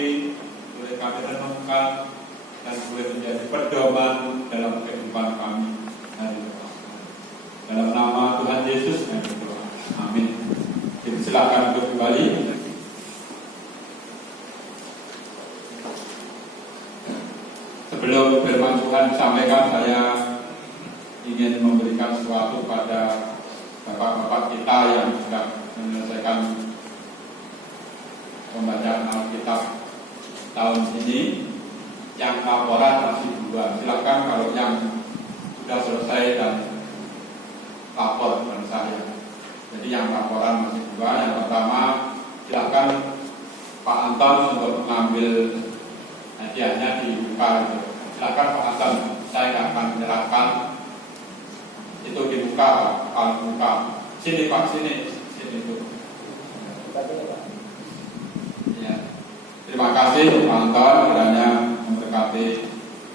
ini boleh kami renungkan dan boleh menjadi pedoman dalam kehidupan kami hari ini. Dalam nama Tuhan Yesus kami berdoa. Amin. Jadi silakan untuk kembali. Sebelum firman Tuhan disampaikan, saya ingin memberikan sesuatu pada bapak-bapak kita yang sudah menyelesaikan pembacaan Alkitab tahun ini. Yang laporan masih 2. Silakan kalau yang sudah selesai dan lapor kepada saya. Jadi yang laporan masih 2. Yang pertama, silakan Pak Anton untuk mengambil hadiahnya dibuka. Silakan Pak Anton, saya akan menyerahkan itu dibuka, kalau buka. Sini Pak, sini itu. Ya. Terima kasih Pak Anton, kiranya memberkati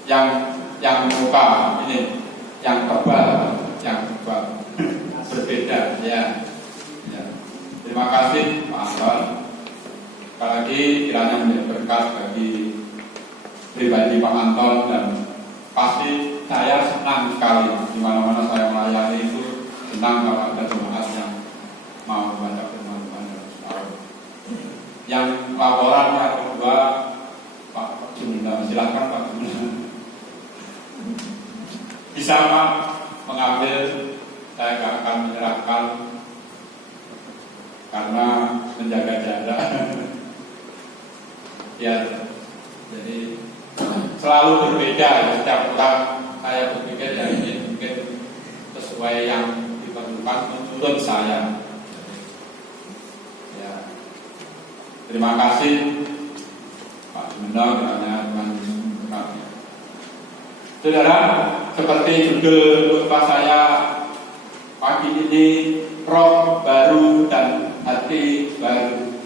yang buka ini, yang tebal, berbeda, ya. Terima kasih Pak Anton. Sekali lagi kiranya menjadi berkat bagi pribadi Pak Anton, dan pasti saya senang sekali di mana-mana saya melayani itu, senang kalau ada jemaat yang mau membaca firman Tuhan dan tahu. Yang laporan yang kedua, Pak Jumlah, silakan Pak Jumlah. Bisa Pak mengambil, saya nggak akan menyerahkan karena menjaga jarak. Ya, jadi selalu berbeda ya, setiap orang. Saya berpikir yang ini mungkin sesuai yang diperlukan menurut saya. Ya. Terima kasih Pak Jumlah, kiranya Tuhan Yesus memberkati. Saudara, seperti judul khotbah saya pagi ini, roh baru dan hati baru.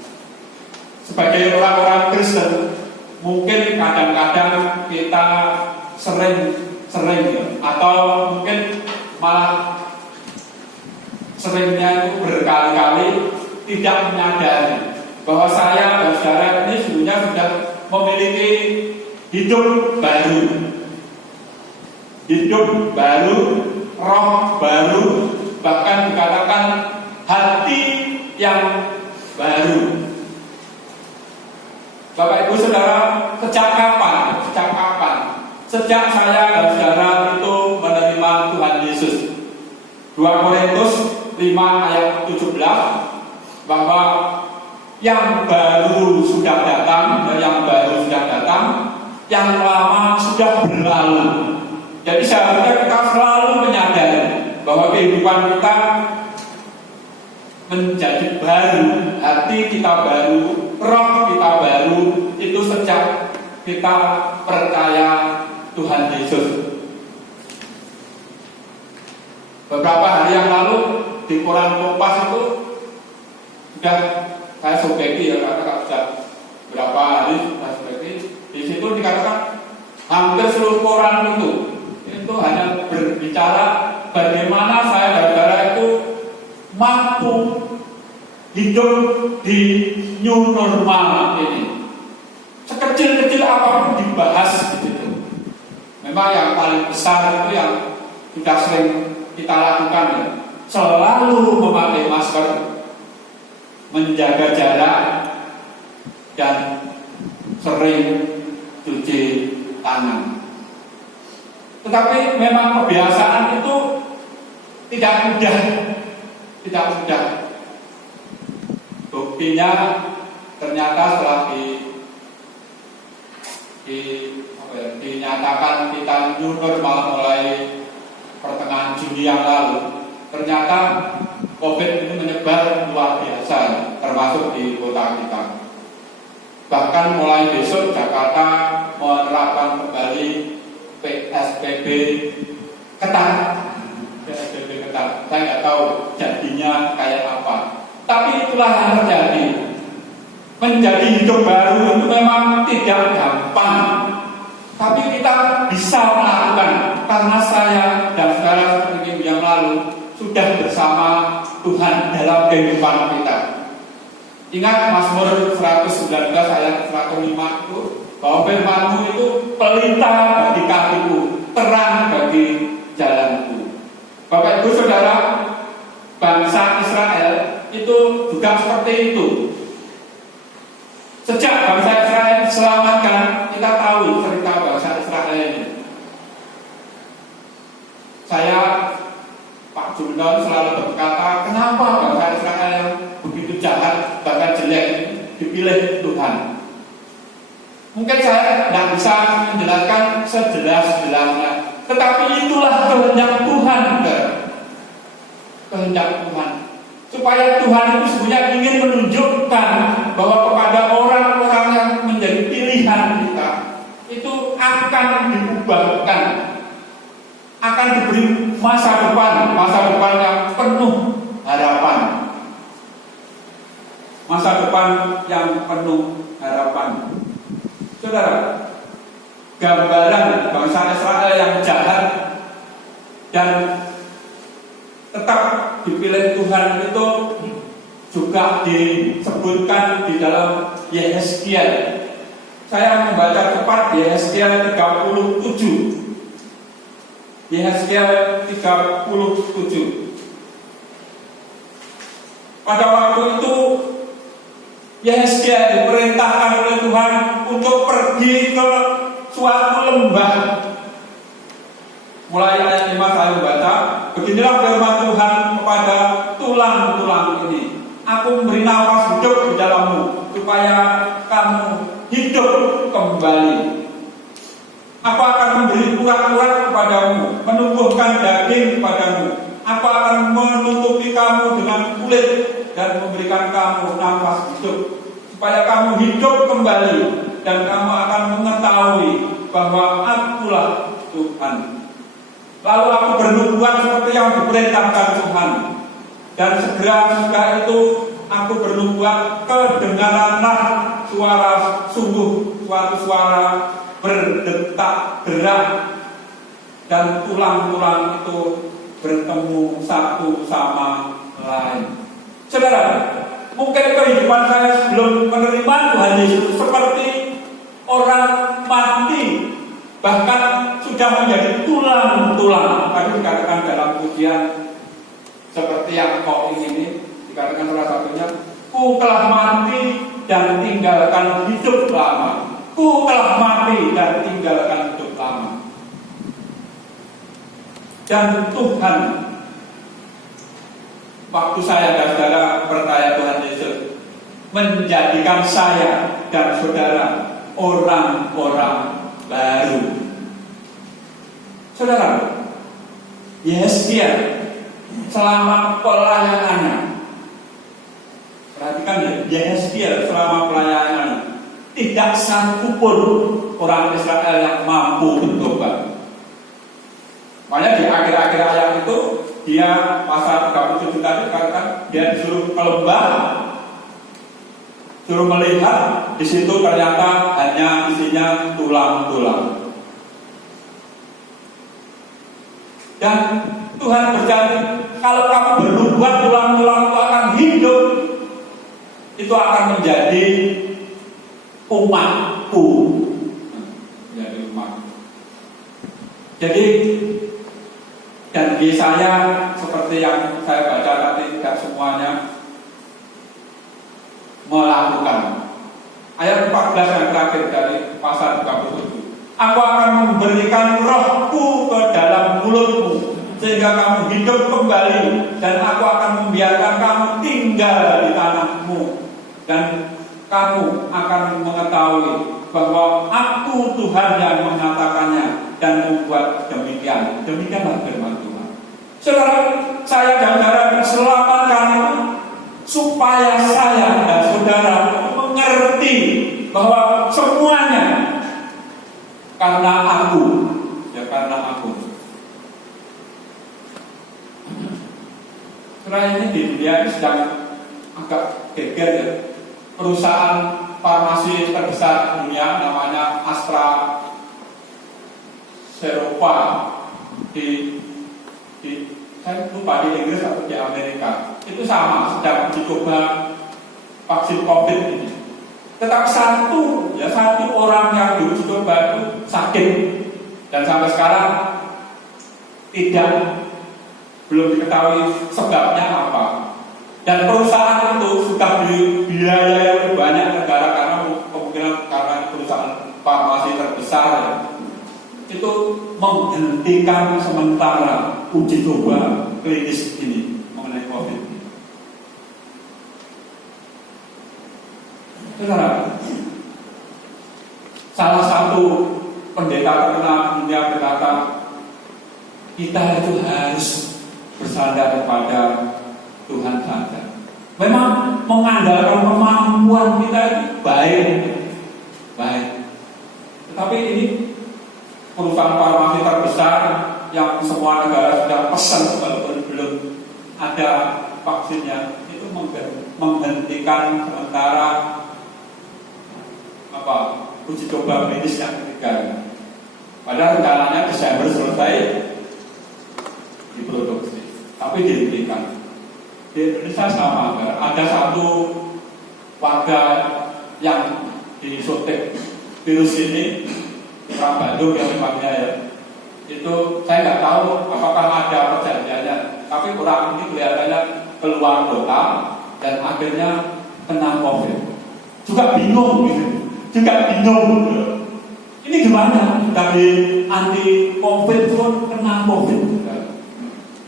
Sebagai orang-orang Kristen, mungkin kadang-kadang kita sering atau mungkin malah seringnya itu berkali-kali tidak menyadari bahwa saya dan saudara ini sebenarnya sudah memiliki hidup baru, roh baru, bahkan dikatakan hati yang baru. Bapak Ibu Saudara, sejak kapan? Sejak saya dan saudara itu menerima Tuhan Yesus. 2 Korintus 5 ayat 17, bahwa yang baru sudah datang, yang lama sudah berlalu. Jadi seharusnya kita selalu menyadari bahwa kehidupan kita menjadi baru, hati kita baru, roh kita baru, itu sejak kita percaya Tuhan Yesus. Beberapa hari yang lalu di koran Kompas itu sudah saya sobeki ya, karena sudah berapa hari saya sobeki. Di situ dikatakan hampir seluruh koran itu hanya berbicara bagaimana saya dan saudara itu mampu hidup di new normal ini. Sekecil-kecil apapun dibahas gitu. Memang yang paling besar itu yang sudah sering kita lakukan ya, selalu memakai masker, menjaga jarak, dan sering cuci tangan. Tetapi memang kebiasaan itu tidak mudah. Buktinya ternyata setelah dinyatakan kita new normal mulai pertengahan Juni yang lalu, ternyata COVID ini menyebar luar biasa, termasuk di kota kita. Bahkan mulai besok Jakarta menerapkan kembali PSBB ketat. Saya nggak tahu jadinya kayak apa. Tapi itulah yang terjadi. Menjadi hidup baru itu memang tidak gampang, tapi kita bisa melakukan karena saya dan saudara seperti minggu yang lalu sudah bersama Tuhan dalam kehidupan kita. Ingat Mazmur 119 ayat 119, kelima itu bahwa firman-Mu itu pelita bagi kakiku, terang bagi jalanku. Bapak Ibu Saudara, bangsa Israel itu juga seperti itu. Sejak bangsa Israel diselamatkan, kita tahu cerita bangsa Israel ini. Saya, Pak Jumnon, selalu berkata, kenapa bangsa Israel yang begitu jahat, bahkan jelek dipilih Tuhan? Mungkin saya tidak bisa menjelaskan sejelas-jelasnya, tetapi itulah kehendak Tuhan, kehendak Tuhan. Supaya Tuhan itu sebenarnya ingin menunjukkan bahwa kepada orang-orang yang menjadi pilihan kita itu akan diubahkan, akan diberi masa depan yang penuh harapan, masa depan yang penuh harapan. Saudara, gambaran bangsa Israel yang jahat dan tetap dipilih Tuhan itu juga disebutkan di dalam Yehezkiel. Saya membaca cepat Yehezkiel 37. Yehezkiel 37. Pada waktu itu Yehezkiel diperintahkan oleh Tuhan untuk pergi ke suatu lembah. Mulai ayat 5 saya membaca, beginilah firman Tuhan kepada tulang-tulang ini. Aku memberi nafas hidup di dalammu, supaya kamu hidup kembali. Aku akan memberi urat-urat kepadamu, menumbuhkan daging kepadamu. Aku akan menutupi kamu dengan kulit dan memberikan kamu nafas hidup, supaya kamu hidup kembali dan kamu akan mengetahui bahwa Akulah Tuhan. Lalu aku bernubuat seperti yang diperintahkan Tuhan, dan segera itu aku bernubuat, kedengaranlah suara sungguh, suatu suara berdetak gerak, dan tulang-tulang itu bertemu satu sama lain. Saudara, mungkin kehidupan saya sebelum menerima Tuhan Yesus seperti orang mati, bahkan sudah menjadi tulang-tulang. Tadi dikatakan dalam pujian seperti yang kau ini, dikatakan salah satunya, ku telah mati dan tinggalkan hidup lama. Ku telah mati dan tinggalkan hidup lama. Dan Tuhan, waktu saya dan saudara percaya Tuhan Yesus, menjadikan saya dan saudara orang-orang baru. Saudara, Yehezkiel selama pelayanannya, perhatikan ya, Yehezkiel selama pelayanannya tidak satu pun orang Israel yang mampu bertobat. Makanya di akhir-akhir ayat itu dia pasal 37 tadi katakan dia disuruh ke lembah, suruh melihat, di situ ternyata hanya isinya tulang-tulang. Dan Tuhan berjanji, kalau kamu bernubuat tulang-tulang itu akan hidup, itu akan menjadi umatku. Menjadi umat. Jadi, dan Yesaya seperti yang saya baca tadi, tidak semuanya melakukan. Ayat 14 yang terakhir dari pasal 37. Aku akan memberikan rohku ke dalam mulutmu, sehingga kamu hidup kembali, dan aku akan membiarkan kamu tinggal di tanahmu, dan kamu akan mengetahui bahwa aku Tuhan yang mengatakannya dan membuat demikian. Demikianlah firman Tuhan. Saudara, saya dan saudara diselamatkan itu supaya saya dan saudara mengerti bahwa semuanya karena aku, ya karena aku. Sekarang ini di dunia ini sedang agak geger ya. Perusahaan farmasi terbesar dunia namanya AstraZeneca di saya lupa di Inggris atau di Amerika. Itu sama, sedang dicoba vaksin COVID ini. Tetapi satu orang yang diuji coba itu sakit dan sampai sekarang belum diketahui sebabnya apa. Dan perusahaan itu sudah dibiayai oleh banyak negara karena kemungkinan karena perusahaan farmasi terbesar itu menghentikan sementara uji coba klinis ini mengenai COVID. Saudara, salah satu pendeta terkenal dunia berkata, kita itu harus bersandar kepada Tuhan saja. Memang mengandalkan kemampuan kita itu baik. Tetapi ini perusahaan farmasi terbesar yang semua negara sudah pesan walaupun belum ada vaksinnya itu menghentikan sementara uji coba klinis yang ketiga. Padahal rencananya Desember selesai diproduksi, tapi dihentikan. Di Indonesia sama, ada satu warga yang disuntik virus ini, orang Bandung yang memangnya ya. Itu saya nggak tahu apakah ada perjanjiannya, tapi orang ini kelihatannya keluar kota dan akhirnya kena COVID. Juga bingung. Ini gimana? Dari anti COVID pun kena COVID.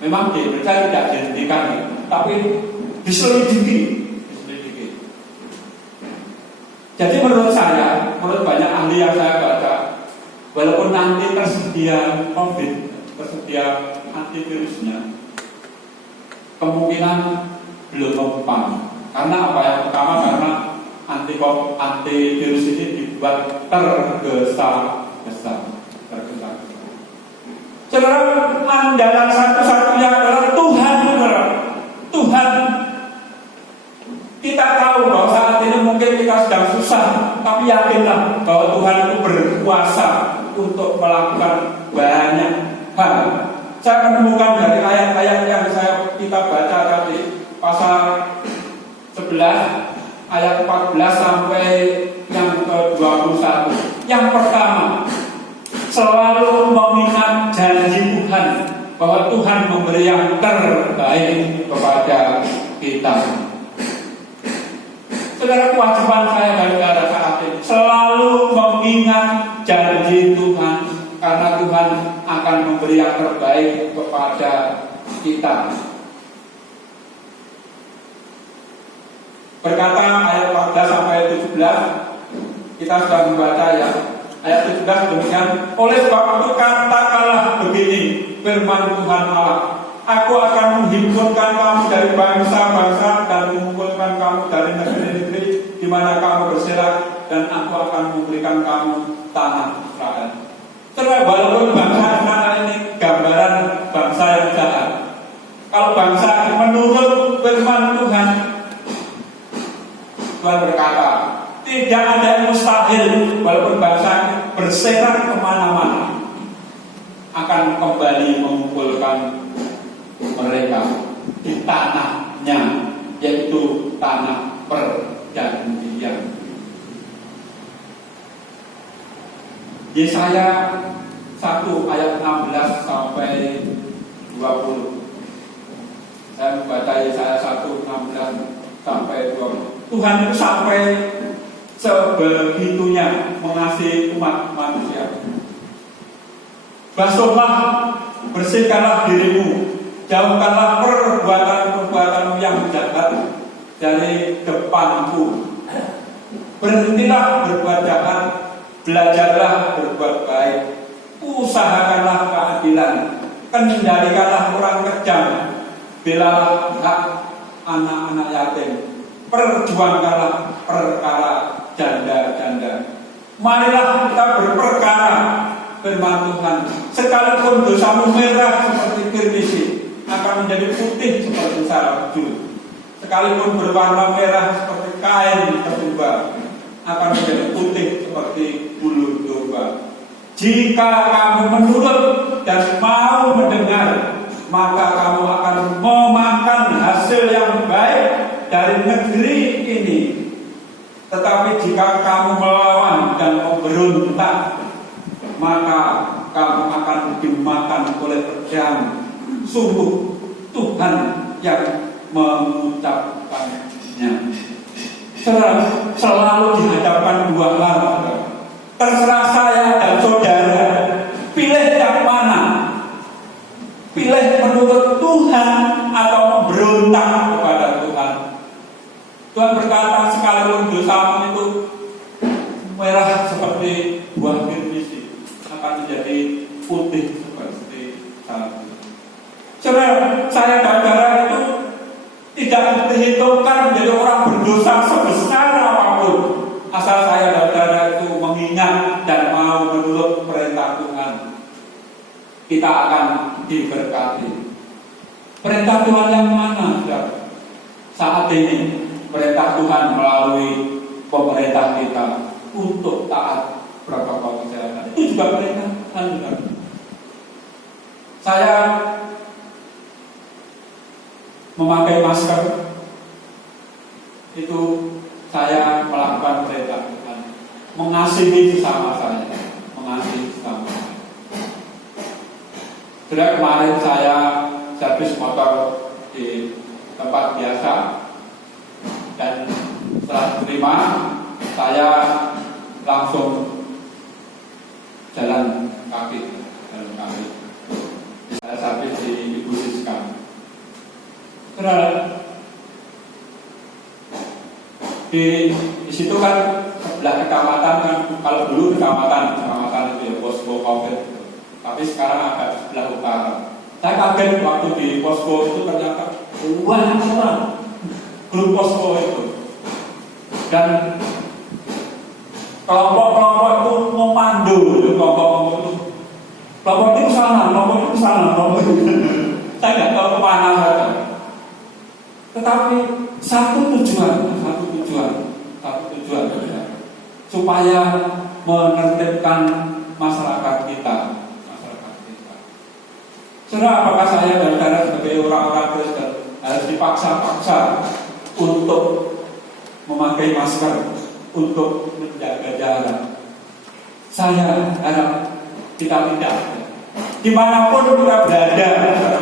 Memang di Indonesia tidak dihentikan, tapi diselidiki. Jadi menurut banyak ahli yang saya baca, walaupun nanti tersedia COVID, tersedia antivirusnya, kemungkinan belum mempan. Karena apa? Yang pertama karena antivirus ini dibuat tergesa-gesa. Saudara, andalan satu-satunya adalah Tuhan, saudara. Tuhan. Kita tahu bahwa saat ini mungkin kita sedang susah, tapi yakinlah bahwa Tuhan itu berkuasa untuk melakukan banyak hal. Saya menemukan dari ayat-ayat yang kita baca tadi, pasal 11 ayat 14 sampai yang ke-21. Yang pertama, selalu mengingat janji Tuhan bahwa Tuhan memberi yang terbaik kepada kita. Saudara, kewajiban saya dari saat ini selalu mengingat janji Tuhan, karena Tuhan akan memberi yang terbaik kepada kita. Berkata ayat 14 sampai 17, kita sudah membaca ya. Ayat 17 demikian, oleh sebab itu katakanlah begini, firman Tuhan Allah, aku akan menghimpunkan kamu dari bangsa-bangsa dan mengumpulkan kamu dari negeri-negeri di mana kamu berserak, dan aku akan memberikan kamu tanah Israel. Karena walaupun bangsa Israel ini gambaran bangsa yang jahat, kalau bangsa ini menurut firman Tuhan berkata, tidak ada yang mustahil, walaupun bangsa berserak kemana-mana, akan kembali mengumpulkan mereka di tanahnya, yaitu tanah perjanjian. Yesaya 1 ayat 16 sampai 20. Saya membaca Yesaya 1 16 sampai 20. Tuhan itu sampai sebegitunya mengasihi umat manusia. Basuhlah, bersihkanlah dirimu, jauhkanlah perbuatan-perbuatan yang jahat dari depanku. Berhentilah berbuat jahat, belajarlah berbuat baik, usahakanlah keadilan, kendalikanlah orang kejam, belalah hak anak-anak yatim, perjuangkanlah perkara janda-janda. Marilah kita berperkara, firman Tuhan. Sekalipun dosamu merah seperti kirmisi, akan menjadi putih seperti salju. Sekalipun berwarna merah seperti kain ketumbar, akan menjadi putih seperti bulu domba. Jika kamu menurut dan mau mendengar, maka kamu akan memakan hasil yang baik dari negeri ini. Tetapi jika kamu melawan dan memberontak, maka kamu akan dimakan oleh pedang. Sungguh Tuhan yang mengucapkannya. Selalu dihadapkan dua hal. Terserah saya dan saudara, pilih yang mana? Pilih menurut Tuhan atau memberontak kepada Tuhan. Tuhan berkata, sekalipun dosamu itu merah seperti buah kirmisi, akan menjadi putih seperti salju. Saudara, saya dan saudara itu tidak diperhitungkan menjadi orang berdosa sebesar apapun, asal saya dan saudara itu mengingat dan mau menurut perintah Tuhan, kita akan diberkati. Perintah Tuhan yang mana, saudara? Saat ini perintah Tuhan melalui pemerintah kita untuk taat protokol kesehatan. Itu juga perintah Tuhan, saudara. Saya memakai masker, itu saya melakukan perintah Tuhan. Mengasihi sesama saya, mengasihi sesama saya. Sudah kemarin saya servis motor di tempat biasa, dan setelah terima saya langsung jalan kaki. Saya servis di Ibu Siska. Di situ kan sebelah kecamatan kan, kalau dulu kecamatan itu ya posko COVID, tapi sekarang agak sebelah utara. Saya kaget waktu di posko itu ternyata banyak orang grup posko itu, dan kelompok-kelompok itu memandu, kelompok itu sana, kelompok itu saya nggak tahu kemana saja. Tetapi satu tujuan supaya menertibkan masyarakat kita. Saudara, apakah saya dan saudara sebagai orang-orang Kristen harus dipaksa-paksa untuk memakai masker, untuk menjaga jarak? Saya harap kita tidak. Dimanapun kita berada,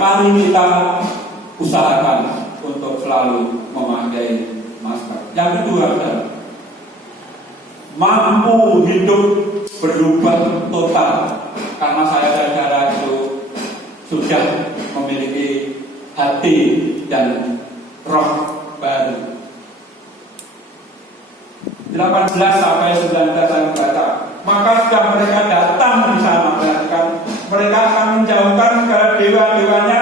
mari kita usahakan untuk selalu memakai masker. Yang kedua, mampu hidup berubah total, karena saya dan saudara itu sudah memiliki hati dan roh baru. 18 sampai 19 saya membaca. Maka sudah mereka datang di sana, mereka akan menjauhkan segala dewa-dewanya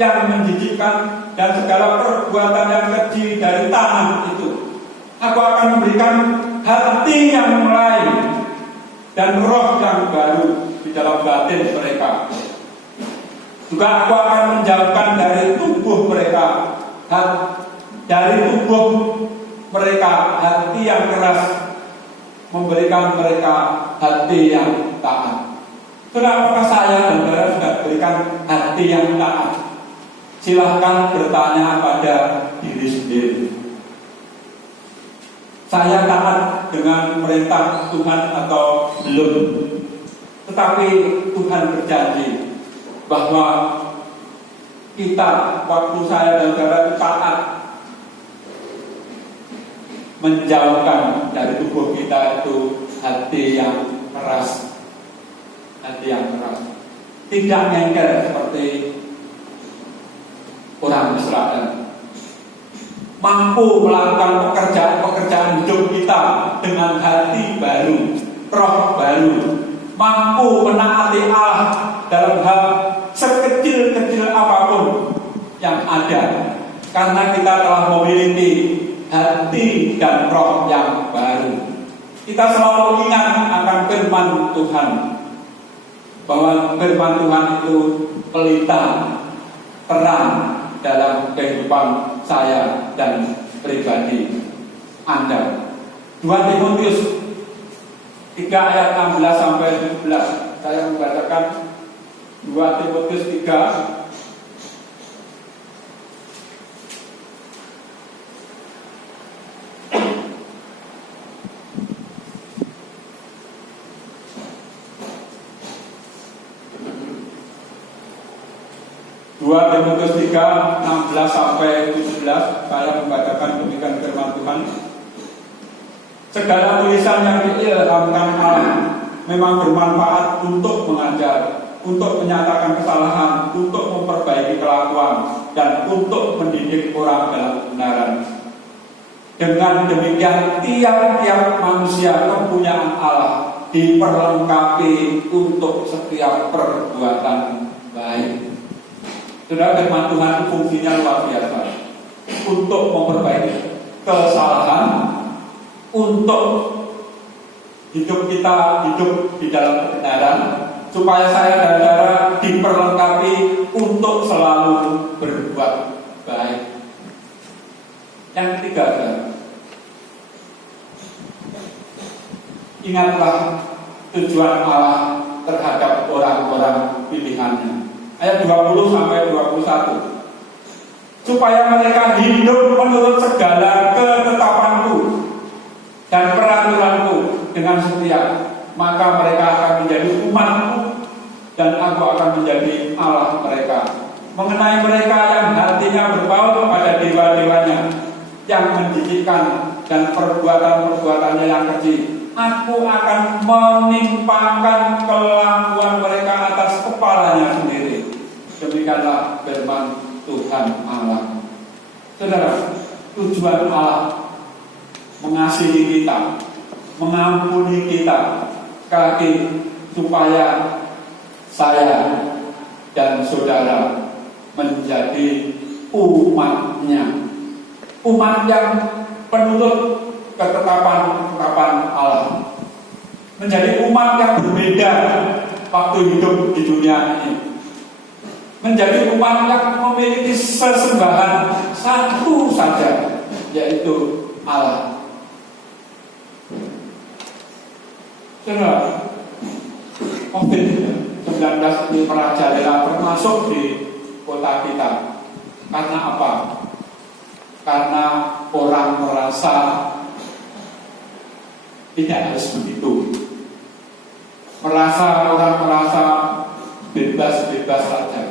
yang menjijikkan dan segala perbuatan yang keji dari tanah itu. Aku akan memberikan hati yang lain dan roh yang baru di dalam batin mereka. Juga aku akan menjauhkan dari tubuh mereka hati yang keras, memberikan mereka hati yang taat. Sudah, apakah saya dan saudara sudah berikan hati yang taat? Silahkan bertanya pada diri sendiri. Saya taat dengan perintah Tuhan atau belum? Tetapi Tuhan berjanji bahwa kita, waktu saya dan saudara taat, menjauhkan dari tubuh kita itu hati yang keras, tidak ngengkel seperti orang Israel. Mampu melakukan pekerjaan hidup kita dengan hati baru, roh baru. Mampu menaati Allah dalam hal sekecil-kecil apapun yang ada, karena kita telah memiliki hati dan roh yang baru. Kita selalu ingat akan firman Tuhan, bahwa firman Tuhan itu pelita terang dalam kehidupan saya dan pribadi Anda. 2 Timotius 3 ayat 16 sampai 17. Saya membacakan 2 Timotius 3 16 2 Timotius 3, 16 sampai 17, saya membacakan demikian firman Tuhan. Segala tulisan yang diilhamkan Allah memang bermanfaat untuk mengajar, untuk menyatakan kesalahan, untuk memperbaiki kelakuan, dan untuk mendidik orang dalam kebenaran. Dengan demikian, tiap-tiap manusia kepunyaan Allah diperlengkapi untuk setiap perbuatan baik. Saudara, firman Tuhan fungsinya luar biasa untuk memperbaiki kesalahan, untuk hidup kita hidup di dalam kebenaran, supaya saya dan saudara diperlengkapi untuk selalu berbuat baik. Yang ketiga, ingatlah tujuan Allah terhadap orang-orang pilihannya. Ayat 20 sampai 21. Supaya mereka hidup menurut segala ketetapanku dan peraturanku dengan setia, maka mereka akan menjadi umatku dan aku akan menjadi Allah mereka. Mengenai mereka yang hatinya berpaut kepada dewa-dewanya yang menjijikkan dan perbuatan-perbuatannya yang keji, aku akan menimpakan kelakuan mereka atas kepalanya sendiri. Demikianlah firman Tuhan Allah. Saudara, tujuan Allah mengasihi kita, mengampuni kita, supaya saya dan saudara menjadi umatnya, umat yang penurut ketetapan Allah, menjadi umat yang berbeda waktu hidup di dunia ini, menjadi umat yang memiliki sesembahan satu saja, yaitu Allah. Saudara, COVID-19 ini merajalela termasuk di kota kita. Karena apa? Karena orang merasa tidak harus begitu. Orang merasa bebas-bebas saja.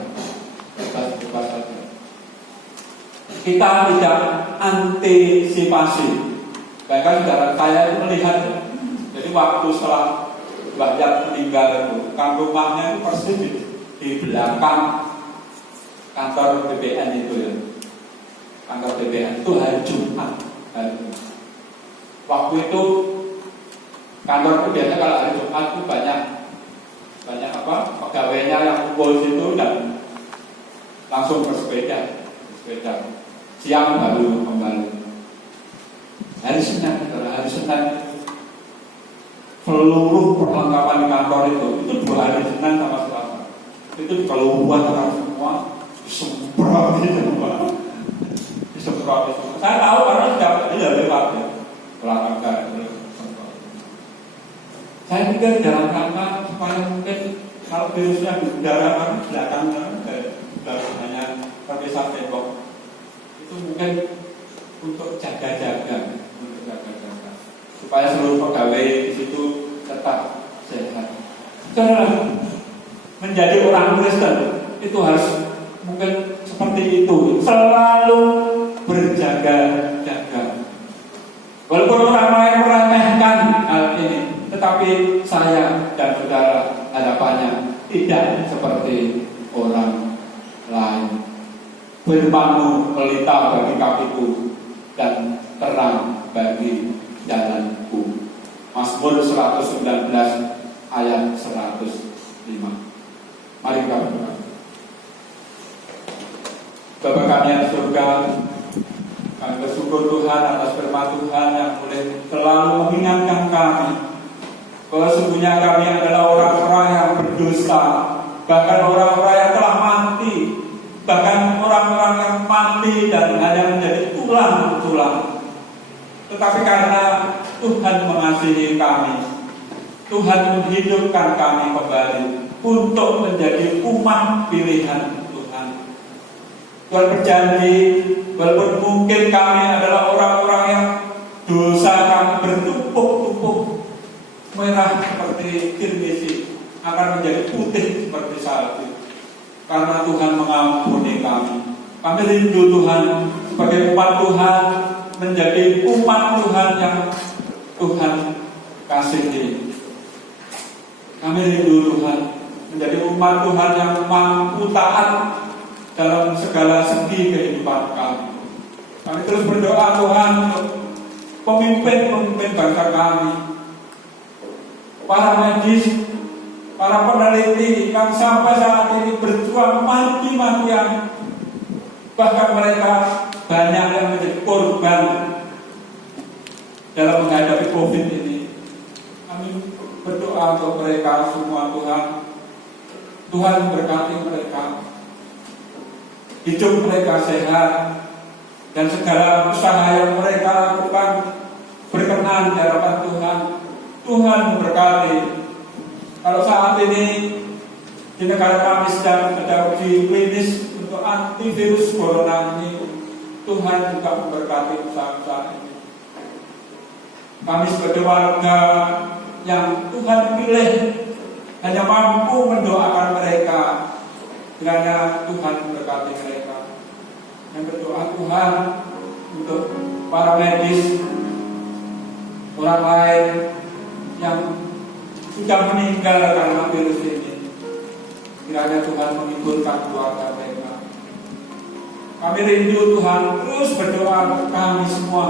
Bebas-bebas saja. Kita tidak antisipasi. Bahkan saudara saya melihat, jadi waktu setelah Mbah Yat meninggal itu, kan rumahnya itu persis di belakang kantor BPN itu ya. Kantor BPN itu hari Jumat. Waktu itu kantor itu biasanya kalau hari Jumat itu banyak pegawainya yang kumpul situ dan langsung bersepeda. Siang baru kembali. Hari Senin seluruh perlengkapan di kantor itu 2 hari Senin sama Selasa itu keluar semua, disemprot semua. Saya tahu karena sudah lewat ya, olahraga itu. Saya pikir dalam rangka supaya mungkin kalau virusnya di udara kan belakangnya hanya terpisah tembok, itu mungkin untuk jaga-jaga, supaya seluruh pegawai di situ tetap sehat. Saudara, menjadi orang Kristen itu harus mungkin seperti itu, selalu berjaga-jaga. Walaupun orang lain meremehkan hal ini, tetapi saya dan saudara harapannya tidak seperti orang lain. Firman-Mu pelita bagi kakiku dan terang bagi jalanku. Mazmur 119 ayat 105. Mari kita berdoa. Bapa kami yang surga, kami bersyukur Tuhan atas firman Tuhan yang boleh selalu mengingatkan kami bahwa sesungguhnya kami adalah orang-orang yang berdosa, bahkan orang-orang yang telah mati, bahkan orang-orang yang mati dan hanya menjadi tulang-tulang. Tetapi karena Tuhan mengasihi kami, Tuhan menghidupkan kami kembali untuk menjadi umat pilihan Tuhan. Tuhan berjanji, walaupun mungkin kami adalah orang-orang yang dosa kami bertumpuk-tumpuk, merah seperti kirmisi, akan menjadi putih seperti salju. karena Tuhan mengampuni kami. Kami rindu Tuhan sebagai umat Tuhan, menjadi umat Tuhan yang Tuhan kasihi. Kami rindu Tuhan menjadi umat Tuhan yang mampu taat dalam segala segi kehidupan kami. Kami terus berdoa Tuhan untuk pemimpin-pemimpin bangsa kami, para medis, para peneliti yang sampai saat ini berjuang mati-matian, bahkan mereka banyak yang menjadi korban dalam menghadapi COVID ini. Kami berdoa untuk mereka semua Tuhan. Tuhan berkati mereka, hidup mereka sehat, dan segala usaha yang mereka lakukan berkenan di hadapan Tuhan. Tuhan memberkati. Kalau saat ini di negara kami sedang ada uji klinis untuk antivirus corona ini, Tuhan juga memberkati usaha-usaha ini. Kami sebagai warga yang Tuhan pilih hanya mampu mendoakan mereka, kiranya Tuhan memberkati mereka. Yang berdoa Tuhan untuk para medis, orang lain yang sudah meninggal karena virus ini, kiranya Tuhan menghiburkan keluarga mereka. Kami rindu Tuhan, terus berdoa untuk kami semua,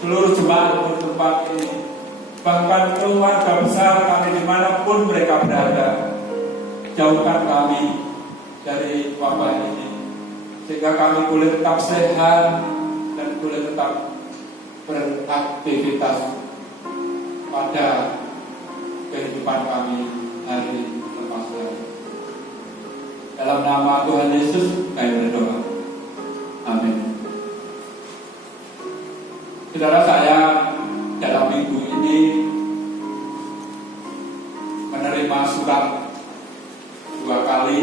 seluruh jemaat di tempat ini, bahkan keluarga besar kami dimanapun mereka berada. Jauhkan kami dari wabah ini, sehingga kami boleh tetap sehat dan boleh tetap beraktivitas pada kehidupan kami hari lepas hari. Dalam nama Tuhan Yesus kami berdoa. Amin. Saudara, saya dalam minggu ini menerima surat 2 kali.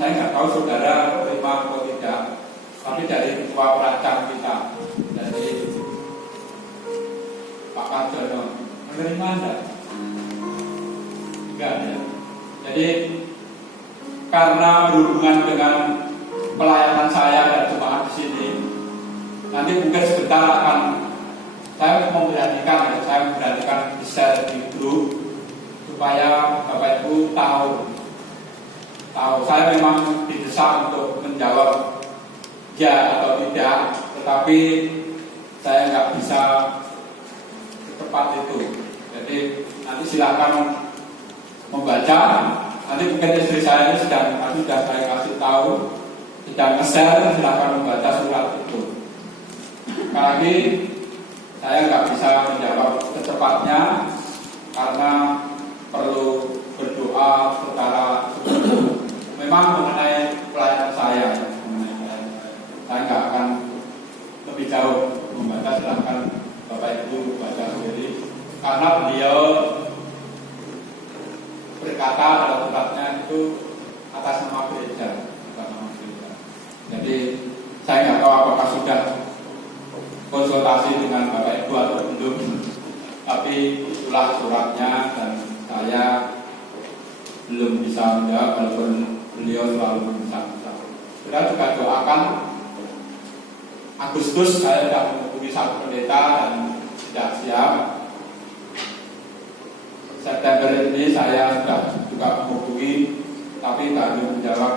Saya nggak tahu saudara terima atau tidak, tapi dari ketua perancang kita, dari Pak Karjono, menerima enggak? Enggak ya. Jadi karena berhubungan dengan pelayanan saya dan jemaat di sini, nanti mungkin sebentar akan saya memperhatikan di share di grup supaya Bapak Ibu tahu saya memang didesak untuk menjawab ya atau tidak, tetapi saya nggak bisa secepat itu. Jadi nanti silakan membaca. Nanti mungkin istri saya ini sudah saya kasih tahu, sedang nge-share, silakan membaca surat itu. Sekali lagi saya nggak bisa menjawab secepatnya karena perlu berdoa secara memang mengenai pelayanan saya nggak akan lebih jauh membaca. Silahkan Bapak Ibu baca sendiri, karena beliau berkata dalam suratnya itu atas nama gereja. Jadi saya nggak tahu apakah sudah konsultasi dengan Bapak Ibu atau belum, tapi itulah suratnya dan saya belum bisa menjawab walaupun beliau selalu berusaha. Kita juga doakan Agustus saya sudah menghubungi satu pendeta dan tidak siap. September ini saya sudah juga menghubungi, tapi tak belum menjawab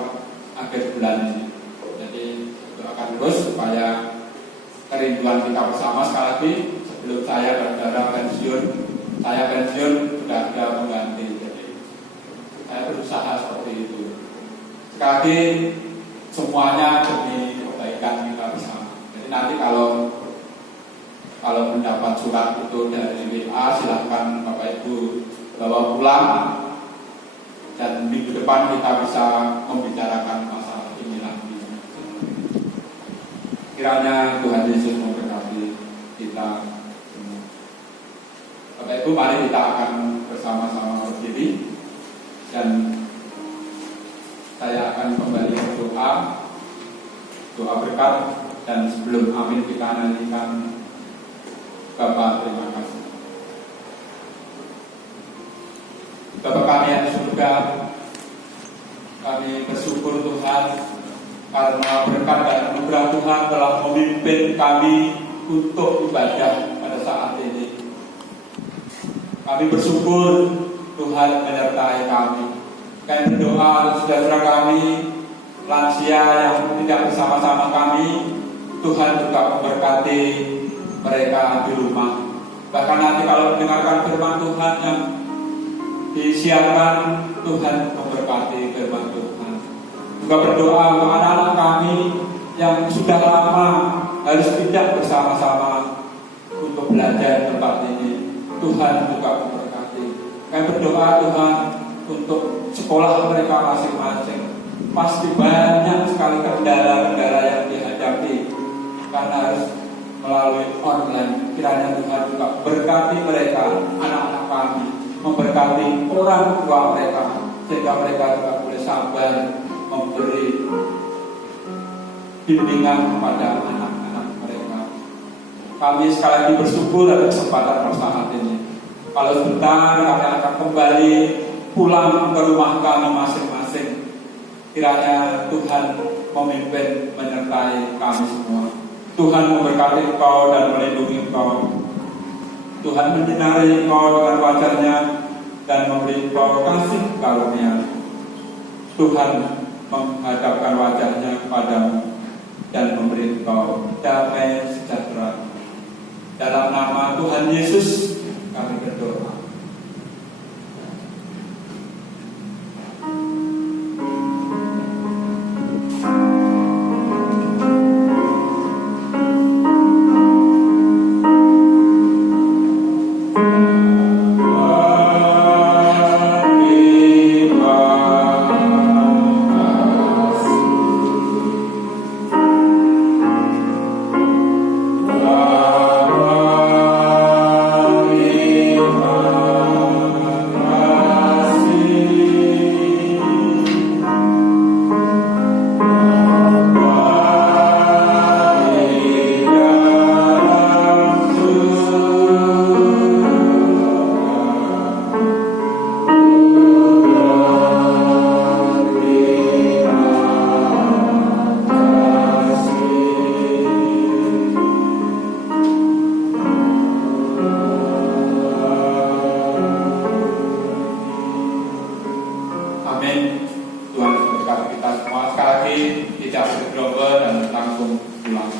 akhir bulan ini. Jadi doakan terus supaya kerinduan kita bersama. Sekali lagi sebelum saya dan saudara pensiun sudah ada mengganti. Jadi saya berusaha seperti itu. Sekali lagi semuanya demi kebaikan kita bersama. Jadi nanti kalau mendapat surat itu dari WA, silahkan Bapak Ibu bawa pulang dan minggu depan kita bisa membicarakan masalah ini lagi. Kiranya Tuhan Yesus memberkati kita semua. Bapak Ibu, mari kita akan bersama-sama berdiri dan saya akan kembali berdoa berkat, dan sebelum amin kita nyanyikan Bapa terima kasih. Bapa kami yang di surga, Kami bersyukur Tuhan karena berkat dan anugerah Tuhan telah memimpin kami untuk ibadah pada saat ini. Kami bersyukur Tuhan menyertai kami. Kami berdoa untuk saudara kami, lansia yang tidak bersama-sama kami, Tuhan juga memberkati mereka di rumah. Bahkan nanti kalau mendengarkan firman Tuhan yang disiarkan, Tuhan memberkati firman Tuhan. Juga berdoa untuk anak-anak kami yang sudah lama harus tidak bersama-sama untuk belajar tempat ini. Tuhan juga memberkati. Kami berdoa Tuhan untuk sekolah mereka masing-masing. Pasti banyak sekali kendala-kendala yang dihadapi karena harus melalui online. Kiranya Tuhan juga berkati mereka, anak-anak kami, memberkati orang tua mereka, sehingga mereka juga boleh sabar memberi bimbingan kepada anak-anak mereka. Kami sekali lagi bersyukur atas kesempatan saat ini. Kalau sebentar kami akan kembali pulang ke rumah kami masing-masing. Kiranya Tuhan memimpin menyertai kami semua. Tuhan memberkati engkau dan melindungi engkau. Tuhan menyinari engkau dengan wajah-Nya dan memberi engkau kasih karunia. Tuhan menghadapkan wajah-Nya kepadamu dan memberi engkau damai sejahtera. Dalam nama Tuhan Yesus kami berdoa. Amin. Tuhan memberkati kita semua. Sekali lagi tidak bergerombol dan langsung pulang.